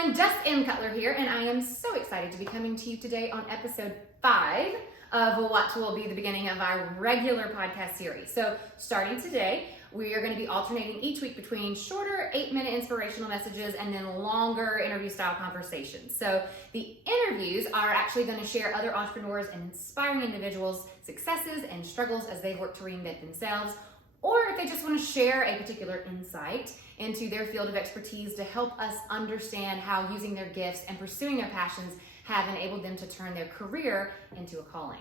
everyone, Jess M Cutler here, and I am so excited to be coming to you today on episode 5 of what will be the beginning of our regular podcast series. So starting today, we are going to be alternating each week between shorter 8-minute inspirational messages and then longer interview style conversations. So the interviews are actually going to share other entrepreneurs and inspiring individuals' successes and struggles as they work to reinvent themselves, or if they just want to share a particular insight into their field of expertise to help us understand how using their gifts and pursuing their passions have enabled them to turn their career into a calling.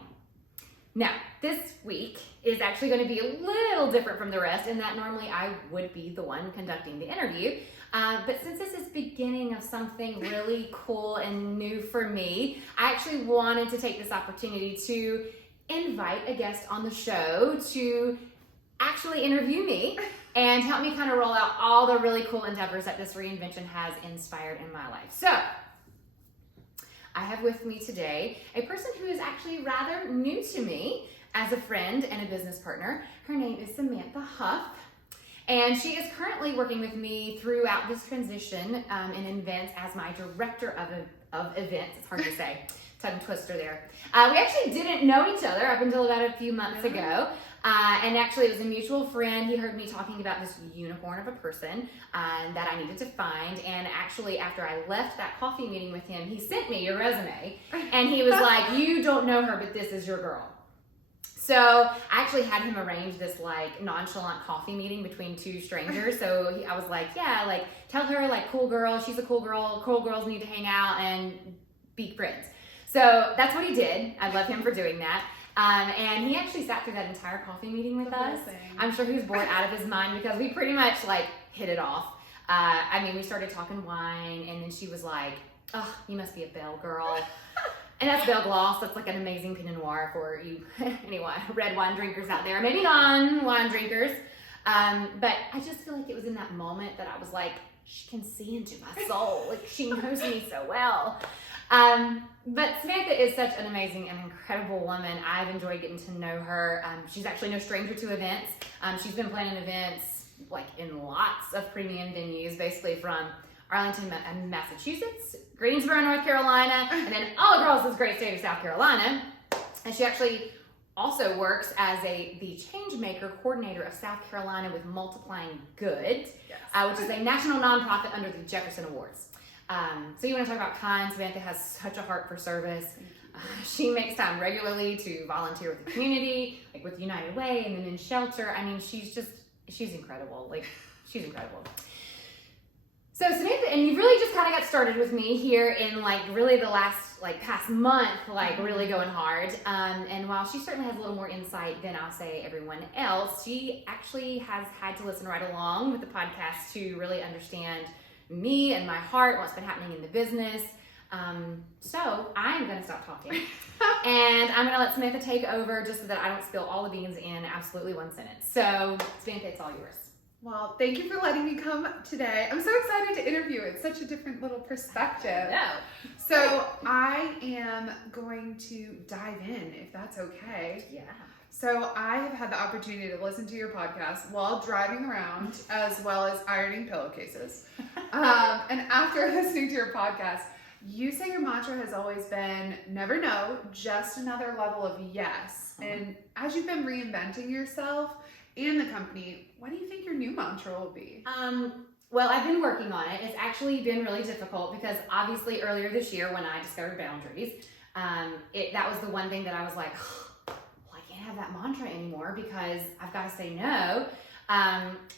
Now, this week is actually going to be a little different from the rest in that normally I would be the one conducting the interview. But since this is beginning of something really cool and new for me, I actually wanted to take this opportunity to invite a guest on the show to actually interview me and help me kind of roll out all the really cool endeavors that this reinvention has inspired in my life. So I have with me today a person who is actually rather new to me as a friend and a business partner. Her name is Samantha Huff, and she is currently working with me throughout this transition in Envents as my director of events. It's hard to say, tongue twister there. We actually didn't know each other up until about a few months ago. And actually it was a mutual friend. He heard me talking about this unicorn of a person that I needed to find. And actually after I left that coffee meeting with him, he sent me your resume and he was like, you don't know her, but this is your girl. So I actually had him arrange this like nonchalant coffee meeting between two strangers. So I was like, yeah, like tell her like cool girl, she's a cool girls need to hang out and be friends. So that's what he did. I love him for doing that. And he actually sat through that entire coffee meeting with us. I'm sure he was bored out of his mind because we pretty much like hit it off. I mean, we started talking wine and then she was like, oh, you must be a Belle girl. And that's Belle Gloss. That's like an amazing Pinot Noir for you, anyone, red wine drinkers out there, maybe non-wine drinkers. But I just feel like it was in that moment that I was like, she can see into my soul. Like she knows me so well. But Samantha is such an amazing and incredible woman. I've enjoyed getting to know her. She's actually no stranger to events. She's been planning events like in lots of premium venues, basically from Arlington, Massachusetts, Greensboro, North Carolina, and then all across this great state of South Carolina. And she actually also works as the Changemaker Coordinator of South Carolina with Multiplying Good, yes. Which is a national nonprofit under the Jefferson Awards. So you want to talk about kind. Samantha has such a heart for service. She makes time regularly to volunteer with the community, like with United Way and then in shelter. I mean, she's incredible. Like, she's incredible. So Samantha, and you really just kind of got started with me here in like really the last like past month, like really going hard. And while she certainly has a little more insight than I'll say everyone else, she actually has had to listen right along with the podcast to really understand me and my heart, what's been happening in the business. So I'm going to stop talking and I'm going to let Samantha take over just so that I don't spill all the beans in absolutely one sentence. So Samantha, it's all yours. Well, thank you for letting me come today. I'm so excited to interview. It's such a different little perspective. No. So I am going to dive in, if that's okay. Yeah. So I have had the opportunity to listen to your podcast while driving around as well as ironing pillowcases. And after listening to your podcast, you say your mantra has always been never no, just another level of yes. And as you've been reinventing yourself and the company, what do you think your new mantra will be? Well, I've been working on it. It's actually been really difficult because obviously earlier this year when I discovered boundaries, that was the one thing that I was like, have that mantra anymore because I've got to say no.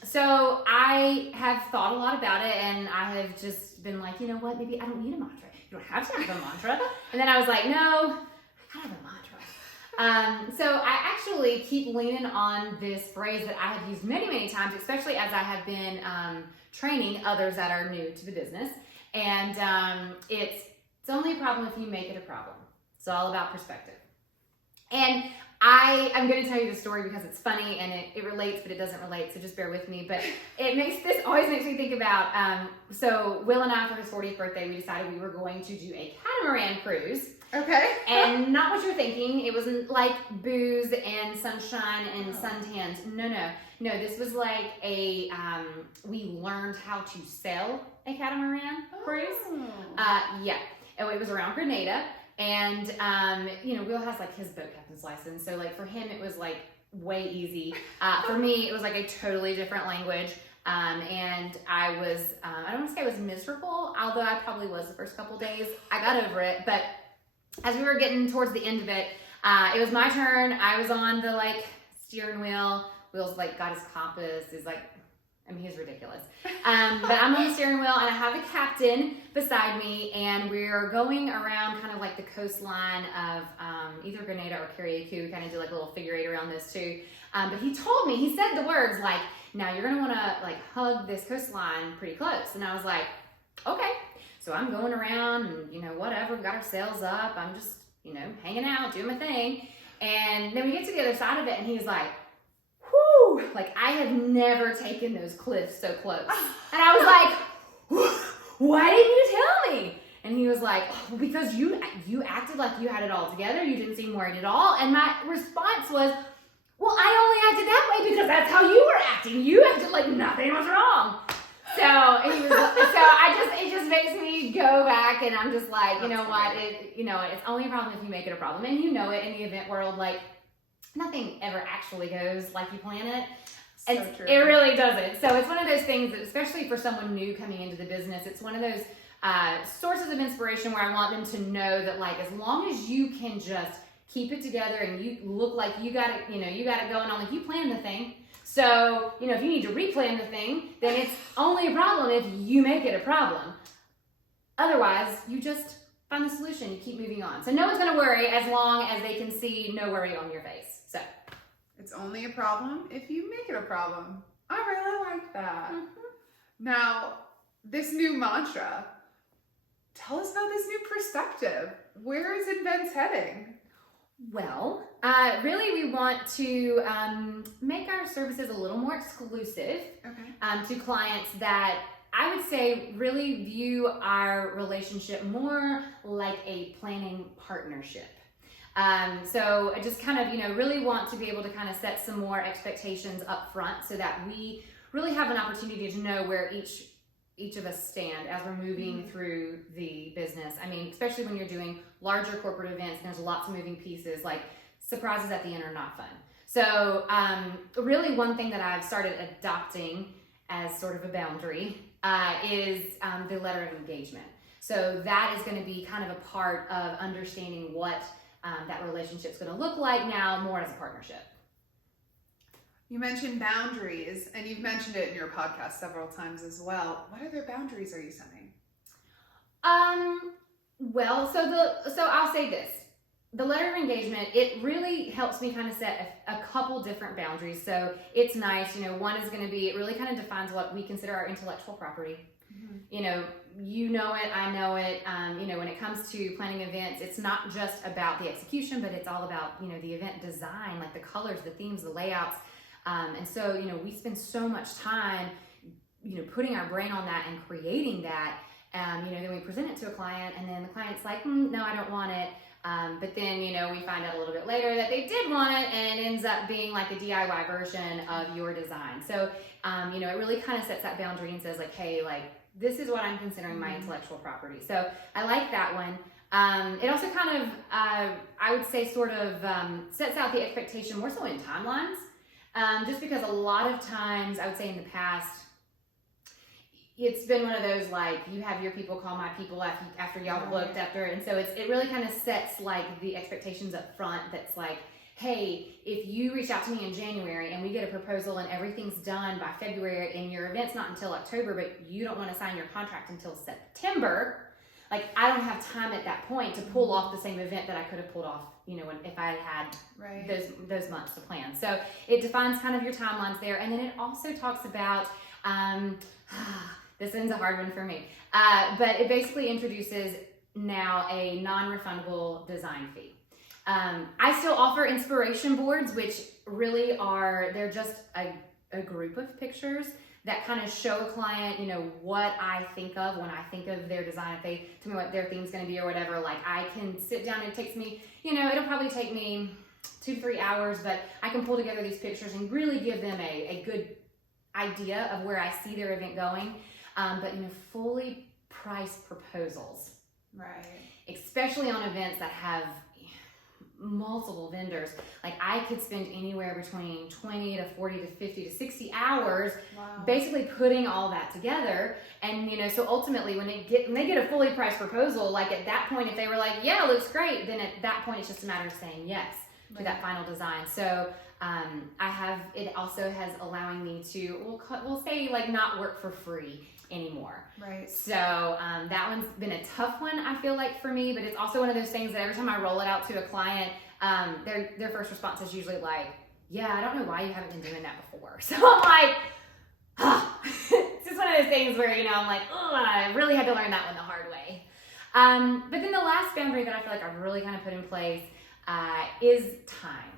So I have thought a lot about it and I have just been like, you know what, maybe I don't need a mantra. You don't have to have a mantra. And then I was like, no, I gotta have a mantra. So I actually keep leaning on this phrase that I have used many, many times, especially as I have been training others that are new to the business. And it's only a problem if you make it a problem. It's all about perspective. And I'm going to tell you the story because it's funny and it relates, but it doesn't relate, so just bear with me. But this always makes me think about, so Will and I, for his 40th birthday, we decided we were going to do a catamaran cruise Okay. And not what you're thinking. It wasn't like booze and sunshine and suntans. No, this was like we learned how to sail a catamaran cruise. Yeah. Oh, it was around Grenada. And, Will has like his boat captain's license. So like for him, it was like way easy. For me, it was like a totally different language. And I was, I don't want to say I was miserable, although I probably was the first couple days. I got over it. But as we were getting towards the end of it, it was my turn. I was on the like steering wheel. Will's like got his compass. He's like, he's ridiculous. But I'm on the steering wheel and I have the captain beside me and we're going around kind of like the coastline of either Grenada or Carriacou. We kind of do like a little figure eight around this too. But he said the words like, now you're going to want to like hug this coastline pretty close. And I was like, okay. So I'm going around and, whatever, we got our sails up. I'm just, hanging out, doing my thing. And then we get to the other side of it and he's like, whoo, like I have never taken those cliffs so close. And I was like, why didn't you tell me? And he was like, oh, because you acted like you had it all together. You didn't seem worried at all. And my response was, well, I only acted that way because that's how you were acting. You acted like nothing was wrong. It just makes me go back and I'm just like, you know what, it's only a problem if you make it a problem. And in the event world, like nothing ever actually goes like you plan it. So true. It really doesn't. So it's one of those things that, especially for someone new coming into the business, it's one of those sources of inspiration where I want them to know that like, as long as you can just keep it together and you look like you got it, you got it going on, like you plan the thing. So, if you need to replan the thing, then it's only a problem if you make it a problem. Otherwise, you just find the solution, you keep moving on. So no one's gonna worry as long as they can see no worry on your face. So it's only a problem if you make it a problem. I really like that. Mm-hmm. Now, this new mantra, tell us about this new perspective. Where is Envents heading? Well, really we want to make our services a little more exclusive to clients that I would say really view our relationship more like a planning partnership. So I just kind of, really want to be able to kind of set some more expectations up front so that we really have an opportunity to know where each of us stand as we're moving through the business. I mean, especially when you're doing larger corporate events and there's lots of moving pieces, like surprises at the end are not fun. So really one thing that I've started adopting as sort of a boundary is the letter of engagement. So that is going to be kind of a part of understanding what that relationship's going to look like now more as a partnership. You mentioned boundaries, and you've mentioned it in your podcast several times as well. What other boundaries are you setting? Well, so I'll say this. The letter of engagement, it really helps me kind of set a couple different boundaries. So it's nice, one is going to be, it really kind of defines what we consider our intellectual property. Mm-hmm. You know it, I know it. When it comes to planning events, it's not just about the execution, but it's all about, the event design, like the colors, the themes, the layouts. And so, we spend so much time, putting our brain on that and creating that. Then we present it to a client and then the client's like, no, I don't want it. But then, we find out a little bit later that they did want it and it ends up being like a DIY version of your design. So, it really kind of sets that boundary and says like, hey, like, this is what I'm considering my intellectual property. So I like that one. It also kind of, I would say sort of sets out the expectation more so in timelines. Just because a lot of times, I would say in the past, it's been one of those like you have your people call my people after y'all booked after, and so it really kind of sets like the expectations up front. That's like, hey, if you reach out to me in January and we get a proposal and everything's done by February and your event's not until October, but you don't want to sign your contract until September, like I don't have time at that point to pull off the same event that I could have pulled off, if I had those months to plan. So it defines kind of your timelines there. And then it also talks about, this one's a hard one for me, but it basically introduces now a non-refundable design fee. I still offer inspiration boards, which really they're just a group of pictures that kind of show a client, you know, what I think of when I think of their design. If they tell me what their theme's going to be or whatever, like I can sit down and it takes me, you know, it'll probably take me 2 to 3 hours, but I can pull together these pictures and really give them a good idea of where I see their event going. But, you know, fully priced proposals. Right. Especially on events that have multiple vendors. Like I could spend anywhere between 20 to 40 to 50 to 60 hours basically putting all that together. And, you know, so ultimately when they get a fully priced proposal, like at that point, if they were like, yeah, it looks great, then at that point, it's just a matter of saying yes to that final design. So it also has allowing me to, we'll say like not work for free anymore. Right. So that one's been a tough one, I feel like, for me, but it's also one of those things that every time I roll it out to a client, their first response is usually like, yeah, I don't know why you haven't been doing that before. So I'm like, it's just one of those things where, you know, I'm like, oh, I really had to learn that one the hard way. But then the last boundary that I feel like I've really kind of put in place is time.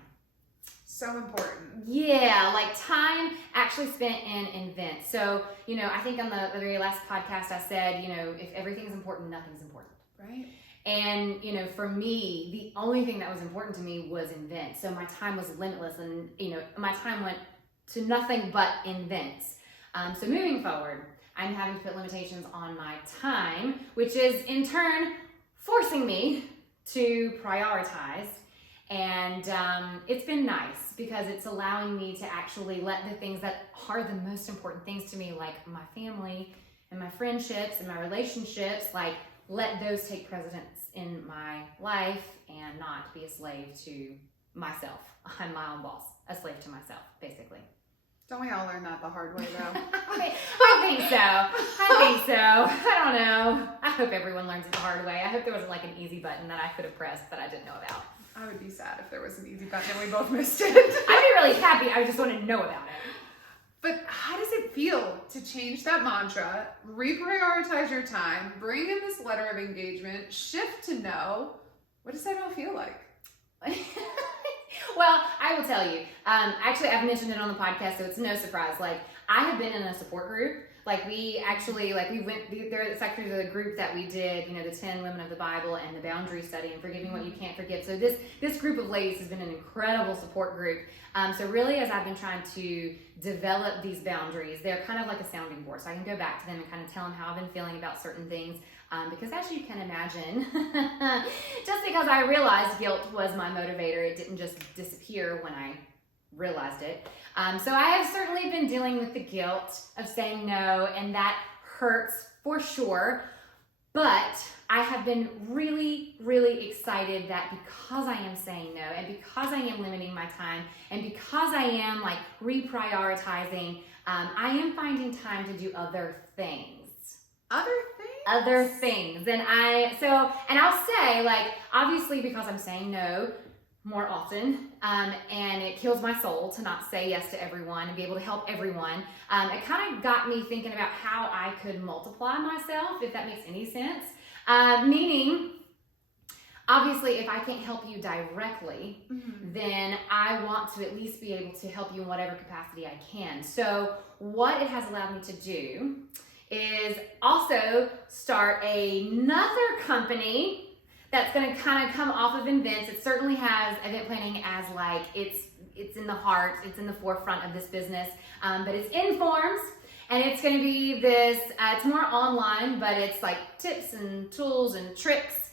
So important. Yeah, like time actually spent in Envents. So, you know, I think on the very last podcast I said, you know, if everything's important, nothing's important. Right. And, you know, for me, the only thing that was important to me was Envents. So my time was limitless and, you know, my time went to nothing but Envents. So moving forward, I'm having to put limitations on my time, which is in turn forcing me to prioritize. And it's been nice because it's allowing me to actually let the things that are the most important things to me, like my family and my friendships and my relationships, like let those take precedence in my life and not be a slave to myself. I'm my own boss, a slave to myself, basically. Don't we all learn that the hard way, though? I think so. I don't know. I hope everyone learns it the hard way. I hope there wasn't like an easy button that I could have pressed that I didn't know about. I would be sad if there was an easy button and we both missed it. I'd be really happy. I just want to know about it. But how does it feel to change that mantra, reprioritize your time, bring in this letter of engagement, shift to no? What does that all feel like? Well, I will tell you. Actually, I've mentioned it on the podcast, so it's no surprise. Like, I have been in a support group. Like, it's actually the group that we did, you know, the 10 Women of the Bible and the Boundary Study and Forgiving What You Can't Forgive. So this group of ladies has been an incredible support group. So really, as I've been trying to develop these boundaries, they're kind of like a sounding board. So I can go back to them and kind of tell them how I've been feeling about certain things. Because as you can imagine, just because I realized guilt was my motivator, it didn't just disappear when I realized it. So I have certainly been dealing with the guilt of saying no, and that hurts for sure. But I have been really, really excited that because I am saying no, and because I am limiting my time, and because I am like reprioritizing, I am finding time to do other things. Other things. And I'll say, like, obviously because I'm saying no more often, and it kills my soul to not say yes to everyone and be able to help everyone, it kind of got me thinking about how I could multiply myself, if that makes any sense. Meaning, obviously, if I can't help you directly, then I want to at least be able to help you in whatever capacity I can. So what it has allowed me to do is also start another company that's going to kind of come off of Envents. It certainly has event planning as like it's in the heart, it's in the forefront of this business, but it's Informs, and it's going to be this. It's more online, but it's like tips and tools and tricks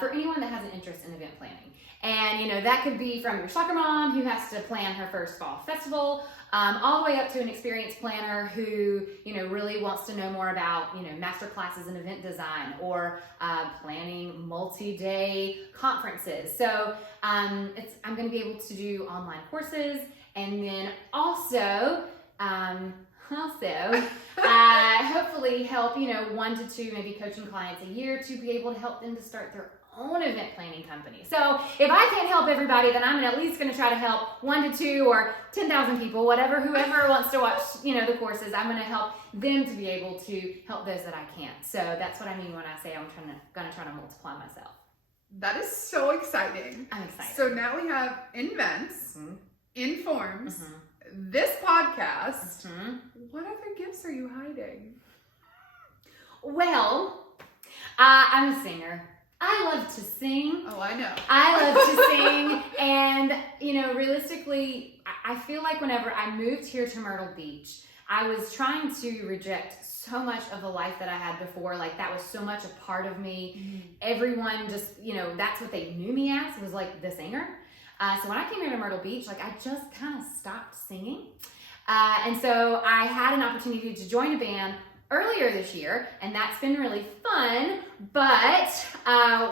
for anyone that has an interest in event planning. And you know that could be from your soccer mom who has to plan her first fall festival, all the way up to an experienced planner who, you know, really wants to know more about, you know, master classes in event design or planning multi-day conferences. So I'm going to be able to do online courses, and then also hopefully help, you know, 1 to 2 maybe coaching clients a year to be able to help them to start their own event planning company. So if I can't help everybody, then I'm at least going to try to help 1 to 2 or 10,000 people, whoever wants to watch, you know, the courses. I'm going to help them to be able to help those that I can't. So that's what I mean when I say I'm going to try to multiply myself. That is so exciting. I'm excited. So now we have Envents, Informs, this podcast. Mm-hmm. What other gifts are you hiding? Well, I'm a singer. I love to sing. Oh, I know. I love to sing. And, realistically, I feel like whenever I moved here to Myrtle Beach, I was trying to reject so much of the life that I had before. Like, that was so much a part of me. Mm-hmm. Everyone just, that's what they knew me as, was like the singer. So when I came here to Myrtle Beach, like, I just kind of stopped singing. And so I had an opportunity to join a band earlier this year, and that's been really fun. But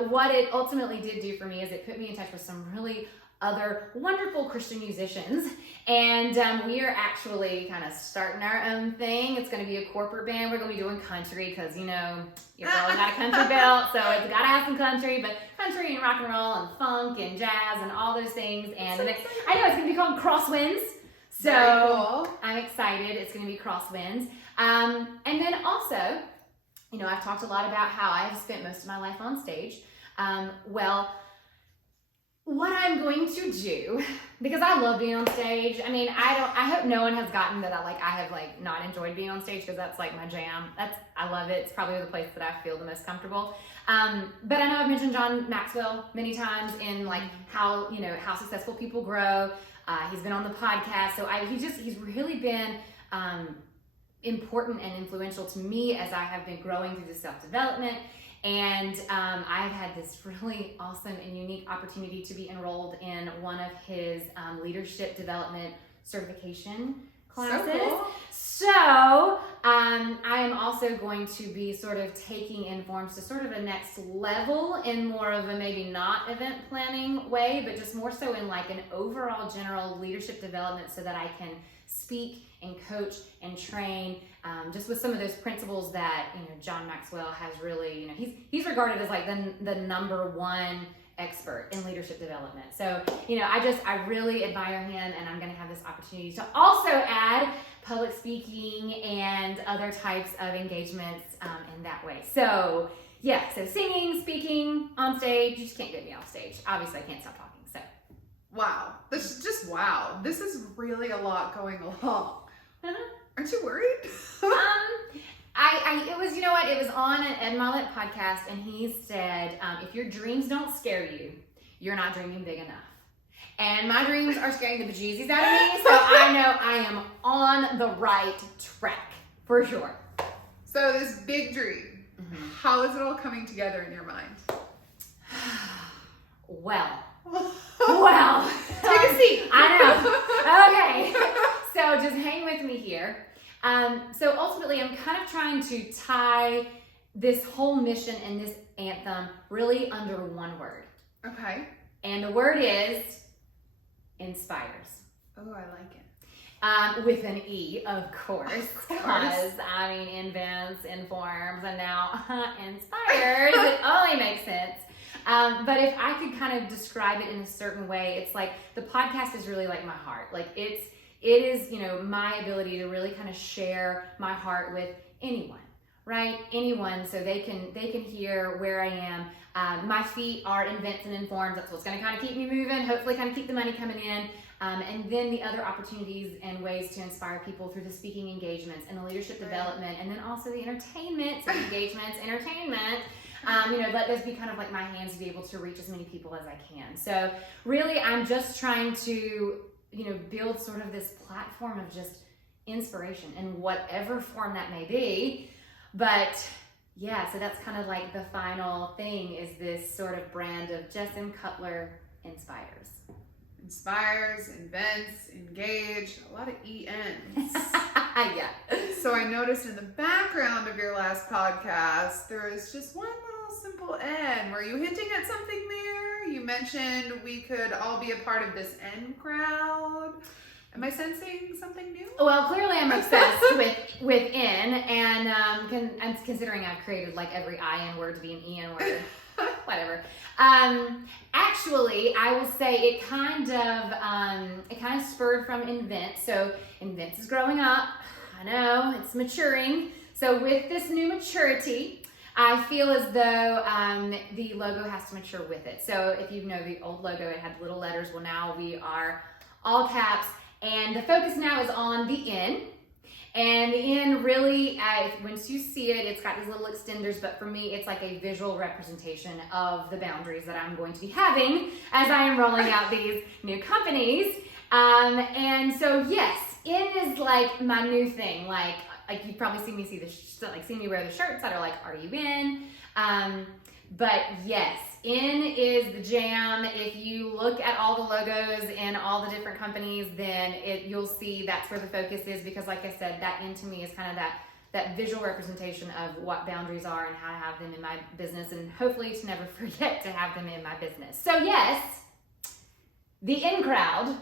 what it ultimately did do for me is it put me in touch with some really other wonderful Christian musicians, and we are actually kind of starting our own thing. It's going to be a corporate band. We're going to be doing country because, your girl got a country belt, so it's got to have some country, but country and rock and roll and funk and jazz and all those things. And I know it's going to be called Crosswinds, so cool. I'm excited. It's going to be Crosswinds. And then also, I've talked a lot about how I have spent most of my life on stage. What I'm going to do, because I love being on stage. I mean, I hope no one has gotten that I have not enjoyed being on stage, because that's like my jam. I love it. It's probably the place that I feel the most comfortable. But I know I've mentioned John Maxwell many times in how successful people grow. He's been on the podcast. So he's really been important and influential to me as I have been growing through this self-development. And I've had this really awesome and unique opportunity to be enrolled in one of his leadership development certification classes. So I am also going to be sort of taking Enforms to sort of a next level in more of a maybe not event planning way, but just more so in an overall general leadership development, so that I can speak and coach and train just with some of those principles that John Maxwell has really, he's regarded as the number one expert in leadership development. So I really admire him, and I'm going to have this opportunity to also add public speaking and other types of engagements in that way. So singing, speaking, on stage. You just can't get me off stage. Obviously I can't stop talking. So wow, this is just wow. This is really a lot going along. Uh-huh. Aren't you worried? It was on an Ed Mylett podcast, and he said, if your dreams don't scare you, you're not dreaming big enough. And my dreams are scaring the bejesus out of me, so I know I am on the right track, for sure. So this big dream, how is it all coming together in your mind? Well, take a seat. I know. Okay. So just hang with me here. So ultimately, I'm kind of trying to tie this whole mission and this anthem really under one word. Okay. And the word is inspires. Oh, I like it. With an E, of course. Because, Envents, Informs, and now Inspires. It only makes sense. But if I could kind of describe it in a certain way, it's like the podcast is really like my heart. It is, my ability to really kind of share my heart with anyone, right? Anyone, so they can hear where I am. My feet are Envents and Informs. That's what's going to kind of keep me moving, hopefully kind of keep the money coming in. And then the other opportunities and ways to inspire people through the speaking engagements and the leadership development, and then also the entertainment, so engagements, entertainment. Let those be kind of like my hands to be able to reach as many people as I can. So really, I'm just trying to, build sort of this platform of just inspiration in whatever form that may be. But so that's kind of like the final thing, is this sort of brand of Jess M Cutler ENSPIRES. Inspires, invents, engage, a lot of ENs. Yeah. So I noticed in the background of your last podcast, there is just one little simple N. Were you hinting at something there? You mentioned we could all be a part of this N crowd. Am I sensing something new? Well, clearly I'm obsessed with N, and I'm considering I've created every IN word to be an EN word. Whatever. Actually, I will say it kind of spurred from Envents. So Envents is growing up. I know, it's maturing. So with this new maturity, I feel as though the logo has to mature with it. So if you know the old logo, it had little letters. Well, now we are all caps And the focus now is on the in. And the in really, once you see it, it's got these little extenders, but for me, it's like a visual representation of the boundaries that I'm going to be having as I am rolling out these new companies. And so yes, in is like my new thing. Like you probably see me see me wear the shirts that are like, are you in? But yes, in is the jam. If you look at all the logos in all the different companies, then you'll see that's where the focus is, because like I said, that in to me is kind of that visual representation of what boundaries are and how to have them in my business, and hopefully to never forget to have them in my business. So yes, the in crowd.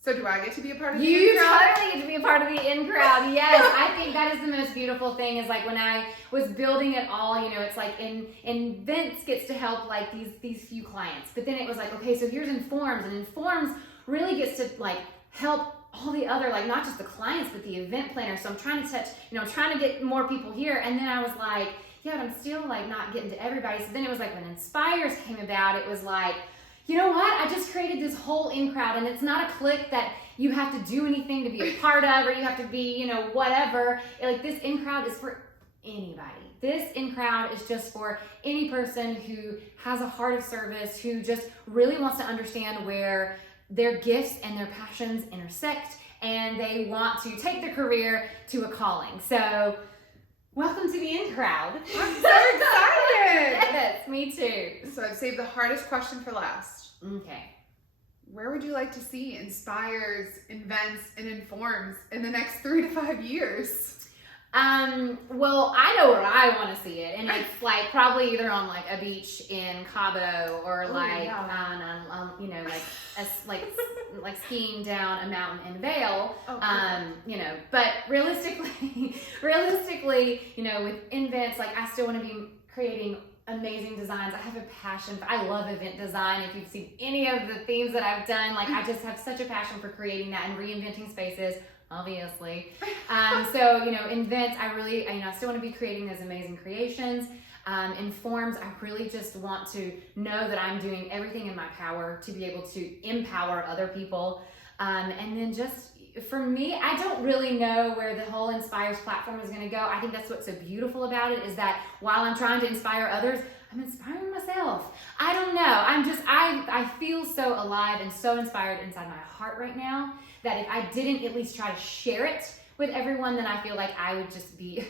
So do I get to be a part of the You in crowd? totally get to be a part of the in crowd. Yes, I think that is the most beautiful thing, is like when I was building it all, it's like Envents gets to help like these few clients. But then it was like, okay, so here's Informs, and Informs really gets to like help all the other, like not just the clients, but the event planners. So I'm trying to touch, I'm trying to get more people here. And then I was like, yeah, but I'm still like not getting to everybody. So then it was like when Inspires came about, it was like, you know what? I just created this whole in crowd, and it's not a clique that you have to do anything to be a part of, or you have to be, whatever. Like this in crowd is for anybody. This in crowd is just for any person who has a heart of service, who just really wants to understand where their gifts and their passions intersect, and they want to take their career to a calling. So welcome to the in crowd. I'm so excited. Yes, me too. So I've saved the hardest question for last. Okay. Where would you like to see Inspires, Envents, and Informs in the next 3 to 5 years? Well, I know where I want to see it, and it's like probably either on like a beach in Cabo, or like skiing down a mountain in Vail. But realistically, with Envents, like I still want to be creating amazing designs. I have a passion. I love event design. If you've seen any of the themes that I've done, like I just have such a passion for creating that and reinventing spaces, obviously. So, Envents, I still want to be creating those amazing creations. Informs, I really just want to know that I'm doing everything in my power to be able to empower other people. And then just, for me, I don't really know where the whole Inspires platform is going to go. I think that's what's so beautiful about it, is that while I'm trying to inspire others, I'm inspiring myself. I don't know. I feel so alive and so inspired inside my heart right now, that if I didn't at least try to share it with everyone, then I feel like I would just be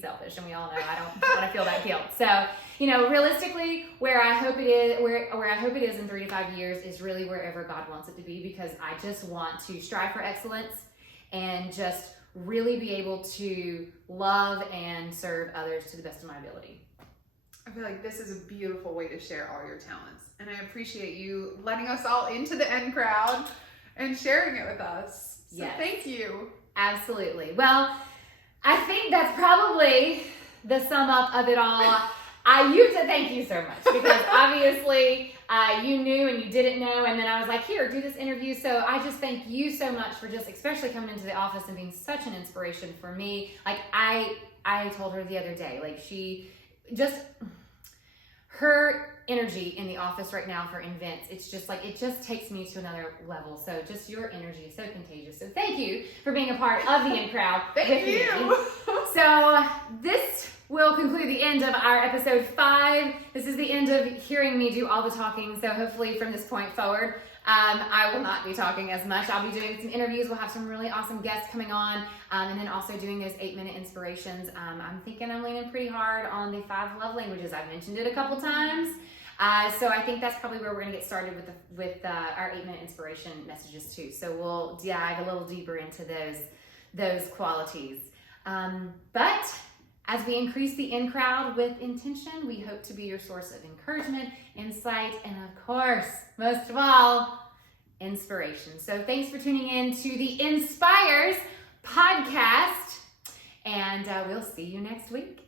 selfish, and we all know I don't want to feel that guilt. So, realistically, where I hope it is in 3 to 5 years is really wherever God wants it to be, because I just want to strive for excellence and just really be able to love and serve others to the best of my ability. I feel like this is a beautiful way to share all your talents, and I appreciate you letting us all into the in crowd and sharing it with us. So yes. Thank you. Absolutely. Well, I think that's probably the sum up of it all. Thank you so much, because obviously you knew and you didn't know, and then I was like, here, do this interview. So I just thank you so much for just especially coming into the office and being such an inspiration for me. Like I told her the other day, like her energy in the office right now for Envents, it's just like, it just takes me to another level. So just your energy is so contagious. So thank you for being a part of the in crowd with me. So this will conclude the end of our episode 5. This is the end of hearing me do all the talking. So hopefully from this point forward, I will not be talking as much. I'll be doing some interviews. We'll have some really awesome guests coming on, and then also doing those 8-minute inspirations. I'm thinking I'm leaning pretty hard on the 5 love languages. I've mentioned it a couple times. So I think that's probably where we're going to get started with our 8-minute inspiration messages too. So we'll dive a little deeper into those qualities. But as we increase the in crowd with intention, we hope to be your source of encouragement, insight, and of course, most of all, inspiration. So thanks for tuning in to the Inspires podcast, and we'll see you next week.